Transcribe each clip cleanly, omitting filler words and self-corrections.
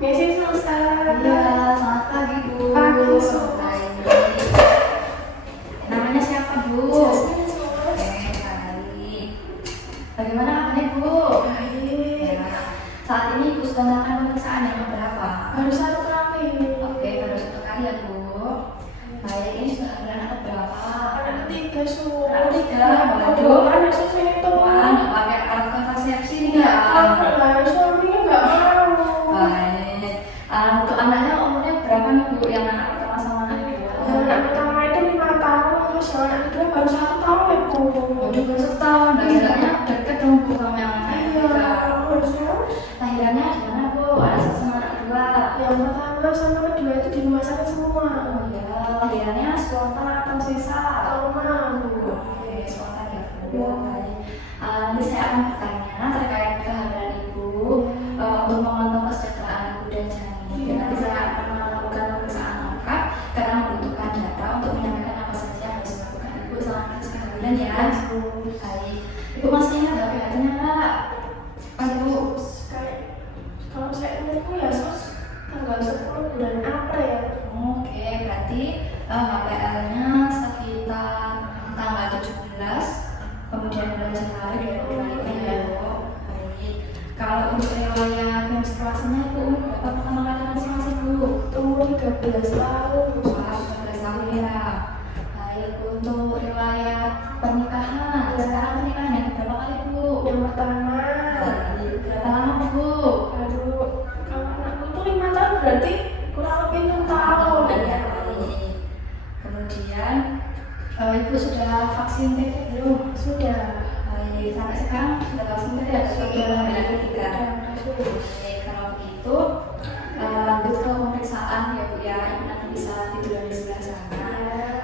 Messi selesai. Iya, selamat pagi Bu. Pagi, Bu. Baik. Namanya siapa Bu? Jasmine, Bu. Baik. Bagaimana kabarnya Bu? Baik. Ya. Saat ini Ibu sudah melakukan pemeriksaan yang berapa? Baru satu kali. Oke, baru satu kali ya Bu. Baik, ini sudah anak berapa? Anak ketiga, Su. Anak ketiga, Waduh, anak susu itu. Wah, nggak pakai alat kontrasepsi nih Nggak ya? mau lah, suaminya nggak mau. Baik. Untuk anaknya umurnya berapa nih Bu? Yang anak pertama sama anak kedua? Yang anak pertama itu 5 tahun, terus yang anak kedua baru 1 tahun ya, Bu. Waduh, baru setahun. Lahirannya deket dong Bu sama yang anak Iya, ketiga. harusnya. Lahirannya di mana Bu? Anak satu sama anak kedua. Yang pertama sama kedua itu di rumah sakit semua. Oh ya, lahirannya spontan atau sisa? Trauma, Bu. Oke, spontan ya Bu. Baik. Nanti saya akan bertanya terkait kehamilan Ibu untuk memantau kesejahteraan Ibu dan janin. Dan nanti saya akan melakukan pemeriksaan lengkap karena membutuhkan data untuk menyampaikan apa saja yang harus dilakukan Ibu selama proses kehamilan ya. Baik. Ibu masih ingat HPL-nya nggak? Apa Ibu? Kayak kalau saya ingatku ya sus tanggal 10 bulan apa ya? Oke, berarti HPL-nya sekitar tanggal 17, kemudian bulan Januari 2025 ya Bu. Baik. Kalau untuk riwayat menstruasinya Ibu umur berapa pertama kali menstruasi Bu? Umur 13 tahun. Wah, 13 tahun ya. Baik, untuk riwayat pernikahan, sekarang pernikahan yang berapa kali Bu? Yang pertama. Baik, berapa lama Bu? Aduh, kalau anakku tuh 5 tahun berarti kurang lebih 6 tahun. Ya, baik. Kemudian Ibu sudah vaksin TB belum? Sudah. Baik, sampai sekarang sudah vaksin TB atau sudah kehamilan ketiga? Sudah. Baik, kalau begitu lanjut ke pemeriksaan ya Bu ya. Ibu nanti bisa tiduran di sebelah sana.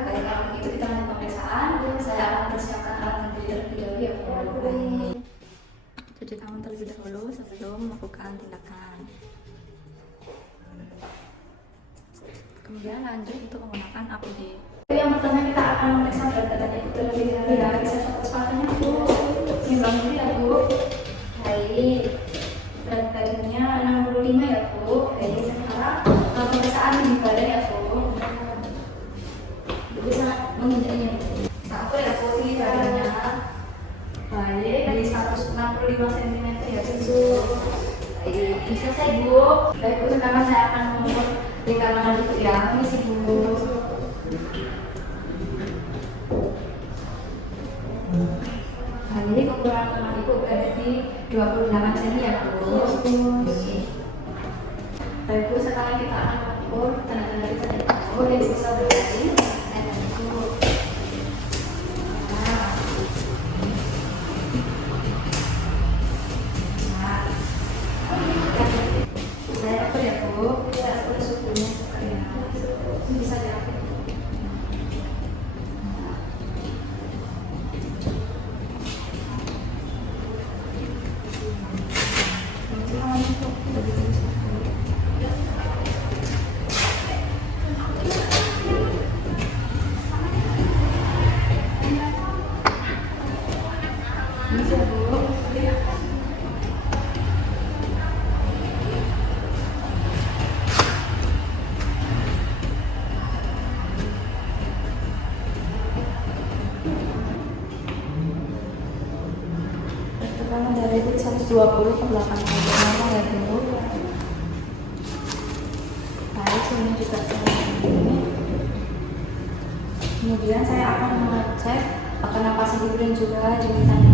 Baik, kalau begitu kita lanjut pemeriksaan. Saya akan persiapkan alat bukti terlebih dahulu ya Bu. Baik. Cuci tangan terlebih dahulu sebelum melakukan tindakan. Kemudian lanjut untuk menggunakan APD. Yang pertama kita akan memeriksa berat badannya Ibu terlebih dahulu ya. Bisa foto sepatunya Bu. Nimbang dulu ya Bu. Baik. Berat badannya 65 ya Bu. Baik, sekarang pemeriksaan di badan ya Bu. Ibu bisa menginjaknya. Tak apa ya Bu di badannya. Baik, dari 165 cm ya Bu. Baik, bisa saya Bu. Baik Bu, sekarang saya akan mengukur lingkaran Ibu ya. Misi Bu. Jadi ukuran tangan Ibu berada di 28 cm ya Bu. Baik Bu, sekarang kita akan mengukur tanda-tanda kita Ibu yang bisa berarti Ibu. Saya atur ya Bu. Saya atur suhunya ya. Bisa ya. Bisa Bu. Tekanan dari 120 ke 80 ya Bu. Baik, ini juga ini. Kemudian saya akan mengecek napas Ibu dan juga jahitannya.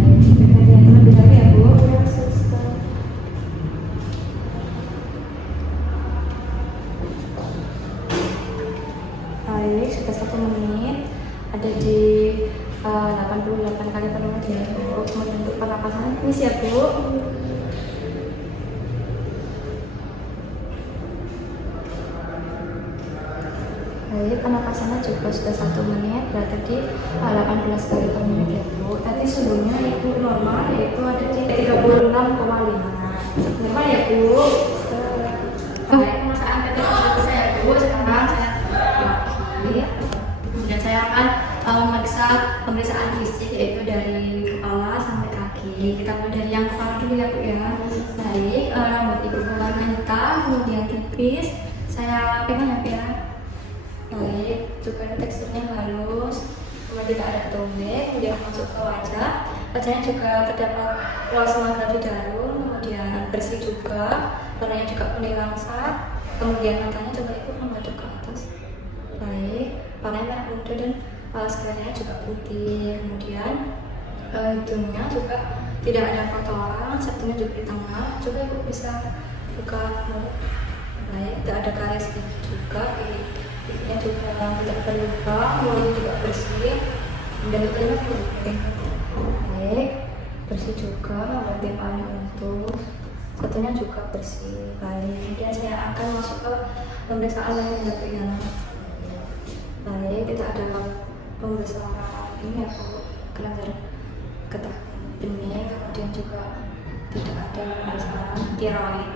Baik, kita lihat terlebih dahulu ya Bu. Baik, sudah 1 menit. Ada di 88 kali penuh ya Bu. Kemudian untuk pernapasan ini siap Bu. Baik, pernapasannya juga sudah 1 menit, berarti di 18 kali per menit ya Bu. Tadi suhunya Ibu normal yaitu ada di 36,5. Normal ya Bu. Baik, pemasangan tadi sudah selesai ya Bu. Sekarang saya lagi. Kemudian saya akan memeriksa pemeriksaan fisik yaitu dari kepala sampai kaki. Kita mulai dari yang kepala dulu ya Bu ya. Baik, rambut Ibu berwarna hitam. kemudian tipis. Saya pegang ya. Baik, juga ini teksturnya halus, kemudian tidak ada tumbek, kemudian masuk ke wajah. Wajahnya juga terdapat plasma darum, kemudian bersih juga, warnanya juga kuning langsat, kemudian matanya coba ibu menghadap ke atas. Baik, warnanya merah muda dan sekelilingnya juga putih, kemudian hidungnya juga tidak ada kotoran, satunya juga di tengah. Coba ibu bisa buka mulut. Baik, tidak ada karies juga. Giginya juga tidak terluka, mulutnya juga bersih, dan telinga putih. Baik, bersih juga, membantu paling untuk satunya juga bersih. Baik, kemudian saya akan masuk ke pemeriksaan lain ya. Baik, tidak ada pemeriksaan ini ya Bu, kelenjar getah bening, kemudian juga tidak ada pemeriksaan tiroid.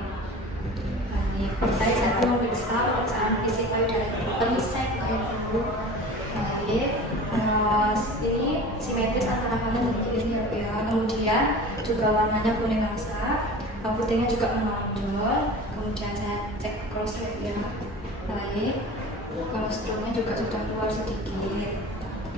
Baik, saya akan memeriksa pemeriksaan fisik payudara. Pemisah dulu. Baik, ini simetris antara kanan dan kiri ya. Kemudian juga warnanya kuning langsat, putihnya juga menonjol. Kemudian saya cek cross ya. Baik, kolostrumnya juga sudah keluar sedikit.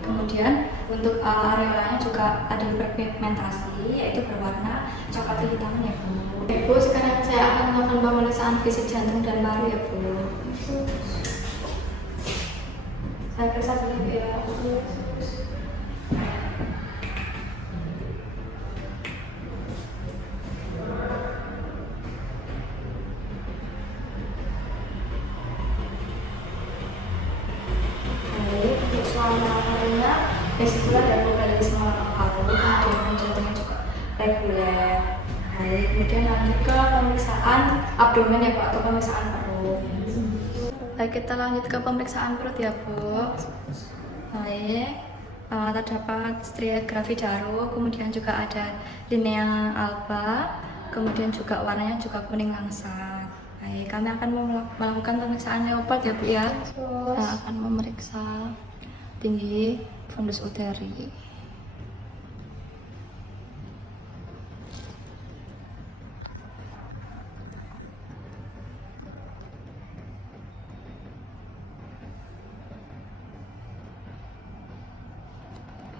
Kemudian untuk areolanya juga ada berpigmentasi, yaitu berwarna coklat kehitaman ya Bu. Bu, sekarang saya akan melakukan pemeriksaan fisik jantung dan paru ya Bu. Saya periksa dulu ya. Baik, untuk suaranya vestibular dan lokalisme paru, kemudian jantungnya juga reguler. Baik, kemudian lanjut ke pemeriksaan abdomen ya Pak, atau pemeriksaan perut. Baik, kita lanjut ke pemeriksaan perut ya Bu. Baik, terdapat stratigrafi darum, kemudian juga ada linea alba, kemudian juga warnanya juga kuning langsat. Baik, kami akan melakukan pemeriksaan leopard ya Bu ya. Kita akan memeriksa tinggi fundus uteri.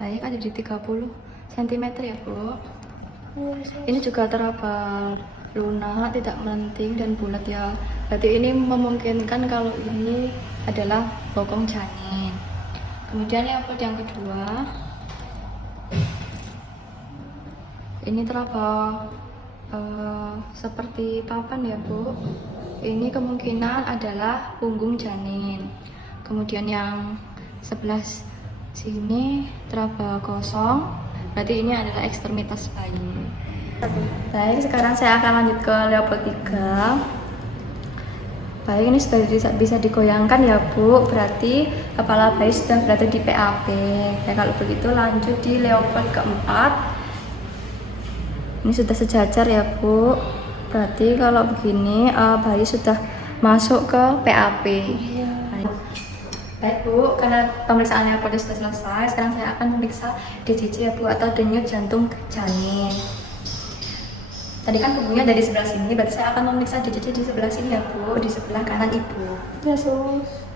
Baik, ada di 30 cm ya Bu. Ini juga terabal lunak, tidak melenting dan bulat ya. Berarti ini memungkinkan kalau ini adalah bokong janin. Kemudian yang kedua, ini terabal seperti papan ya Bu. Ini kemungkinan adalah punggung janin. Kemudian yang sebelah sini terabal kosong, berarti ini adalah ekstremitas bayi. Baik, sekarang saya akan lanjut ke leopard 3. Baik, ini sudah bisa digoyangkan ya Bu, berarti kepala bayi sudah berada di PAP. Ya, kalau begitu lanjut di leopard keempat. Ini sudah sejajar ya Bu, berarti kalau begini bayi sudah masuk ke PAP. Baik Bu, karena pemeriksaan leopard sudah selesai, sekarang saya akan memeriksa DJJ ya Bu, atau denyut jantung janin. Tadi kan punggung dari sebelah sini, berarti saya akan memeriksa DJJ di sebelah sini ya Bu, di sebelah kanan Ibu. Ya Sus.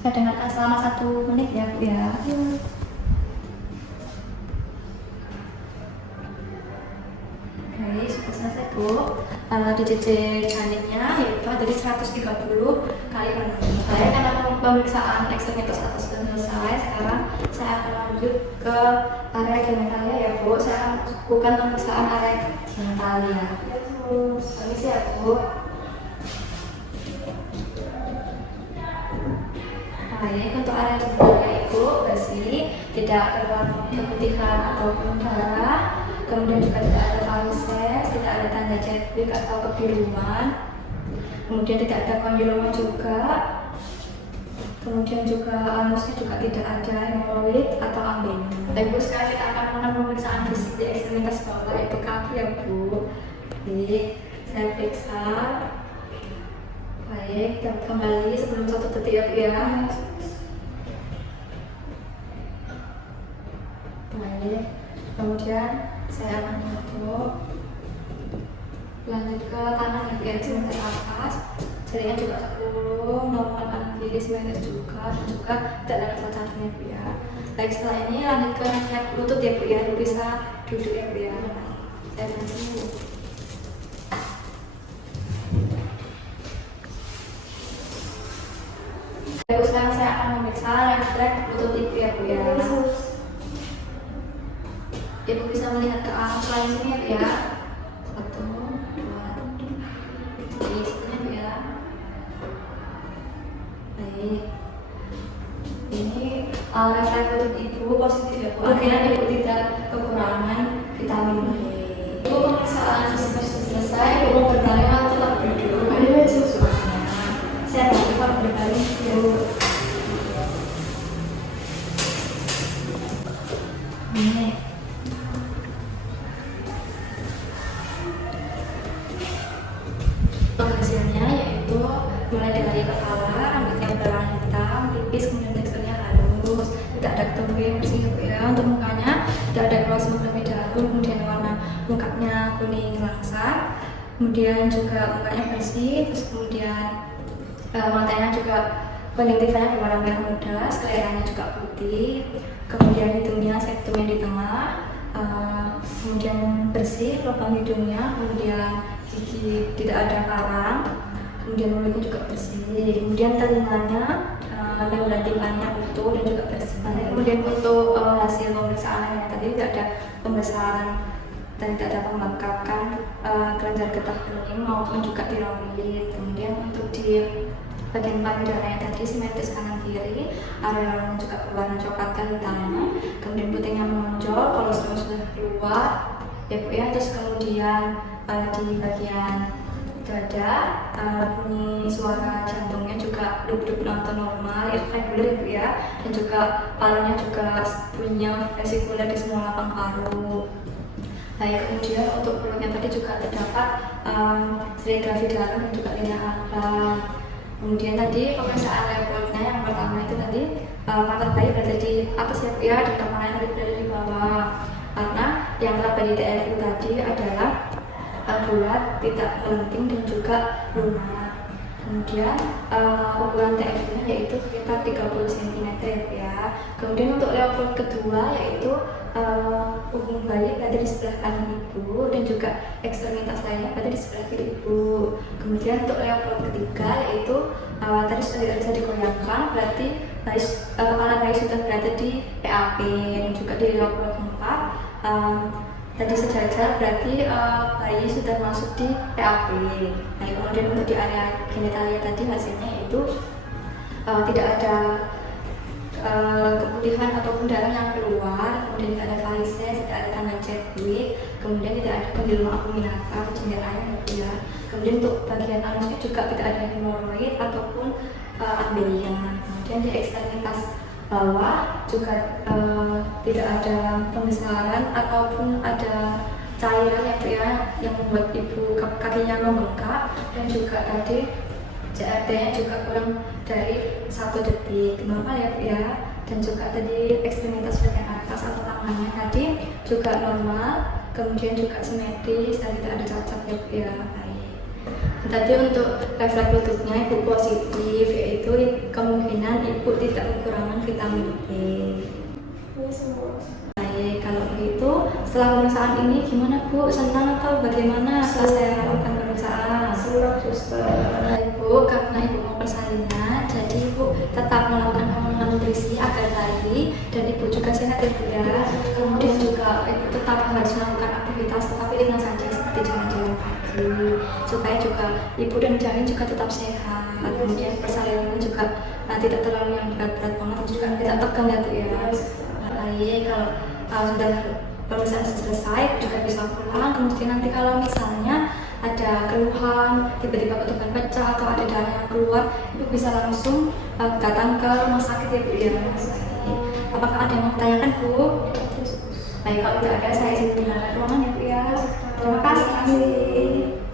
Saya dengarkan selama 1 menit ya Bu ya. Baik, sudah selesai Bu. DJJ janinnya yaitu ada di 130 kali per menit. Baik, karena pemeriksaan ekstremitas atas sudah selesai, sekarang saya akan lanjut ke area genitalia ya Bu. Saya akan lakukan pemeriksaan area genitalia. Permisi ya Bu. Baik, untuk area genitalia Ibu bersih, tidak terlalu keputihan ataupun darah. Kemudian juga tidak ada varises, tidak ada tanda jetwig atau kebiruan. Kemudian tidak ada kondiloma juga. Kemudian juga anusnya juga tidak ada hemoroid atau ambing. Ibu, sekarang kita akan melakukan pemeriksaan fisik di ekstremitas bawah, yaitu kaki ya Bu. Baik, saya periksa. Baik, dan kembali sebelum 1 detik ya Bu ya. Baik, kemudian saya akan tutup. Lanjut ke kanan ya, simeter atas, jarinya juga 10, normal kanan kiri simeter juga, dan juga tidak ada cacatnya Bu ya. Baik, setelah ini lanjut ke naik lutut ya Bu ya, bisa duduk ya Bu ya. Saya bantu. Baik, sekarang saya akan memeriksa refleks lutut Ibu ya Bu ya. Ibu bisa melihat ke arah selain sini ya Bu ya. 1, 2, di sini Bu ya. Baik, ini refleks lutut Ibu positif ya Bu. Akhirnya Ibu tidak kekurangan vitamin D. Ibu pemeriksaan selesai, Ibu mau berbaring atau tetap duduk? Ada susu. Saya tetap berbaring dulu. Ini hasilnya yaitu mulai dari kepala, rambutnya berwarna hitam, tipis, kemudian teksturnya halus, tidak ada ketumbuhan bersih ya. Untuk mukanya tidak ada keluar semut lebih dahulu, kemudian warna mukanya kuning langsat, kemudian juga mukanya bersih, terus kemudian matanya juga penitipannya berwarna merah muda, skleranya juga putih, kemudian hidungnya septumnya di tengah, kemudian bersih lubang hidungnya, kemudian gigi tidak ada karang, kemudian mulutnya juga bersih, kemudian telinganya dan timpannya utuh dan juga bersih. Kemudian untuk hasil pemeriksaan yang tadi tidak ada pembesaran dan tidak ada pembengkakan kelenjar getah bening maupun juga tiroid. Kemudian untuk di bagian payudara yang tadi simetris kanan kiri, arealnya juga berwarna coklat kehitaman, kemudian putihnya menonjol, kolesterol sudah keluar ya Bu ya. Terus kemudian di bagian dada bunyi suara jantungnya juga duk-duk nonton normal, irregular ya Bu ya, dan juga parunya juga bunyinya vesikuler di semua lapang paru. Baik, kemudian untuk perutnya tadi juga terdapat serigrafi darah dan juga lidah abang. Kemudian tadi pemeriksaan levelnya yang pertama itu tadi pantat bayi berada di atas ya Bu ya, dan kepalanya tadi berada di bawah. Karena yang lab dari TFU tadi adalah bulat, tidak melenting dan juga lunak. Kemudian ukuran TFU-nya yaitu sekitar 30 cm ya. Kemudian untuk level kedua yaitu punggung bayi berada di sebelah kanan Ibu dan juga ekstremitas lainnya berada di sebelah kiri Ibu. Kemudian untuk level ketiga yaitu tadi sudah tidak bisa digoyangkan, berarti kepala bayi sudah berada di PAP, dan juga di level keempat tadi sejajar, berarti bayi sudah masuk di PAP. Nah, kemudian untuk di area genitalia tadi hasilnya itu tidak ada keputihan ataupun darah yang keluar, kemudian tidak ada varises, tidak ada tanda Chadwick, kemudian tidak ada kondiloma acuminata atau cenderanya ya. Kemudian untuk bagian anusnya juga tidak ada hemoroid ataupun ambelian. Kemudian di ekstremitas bawah juga tidak ada pembesaran ataupun ada cairan ya yang membuat Ibu kakinya membengkak, dan juga tadi CRT-nya juga kurang dari 1 detik, normal ya Bu ya. Dan juga tadi ekstremitas bagian atas atau tangannya tadi juga normal, kemudian juga simetris dan tidak ada cacat ya Bu ya. Tadi untuk refleks lututnya Ibu positif, yaitu kemungkinan Ibu tidak kekurangan vitamin D. Baik, kalau begitu setelah pemeriksaan ini gimana Bu? Senang atau bagaimana setelah saya lakukan pemeriksaan? Senang suster. Ibu, karena Ibu mau persalinan, jadi Ibu tetap melakukan pemenuhan nutrisi agar bayi dan Ibu juga sehat ya Bu ya. Kemudian juga Ibu tetap harus melakukan aktivitas tetapi ringan saja seperti jalan-jalan pagi, supaya juga Ibu dan janin juga tetap sehat. Kemudian persalinan juga tidak terlalu yang berat-berat banget, juga tidak tegang ya Bu ya. Baik, kalau sudah pemeriksaan selesai juga bisa pulang. Kemudian nanti kalau misalnya ada keluhan, tiba-tiba ketuban pecah atau ada darah yang keluar, Ibu bisa langsung datang ke rumah sakit ya Bu ya. Apakah ada yang mau ditanyakan Bu? Baik, kalau tidak ada saya izin meninggalkan ruangan ya Bu ya. Terima kasih.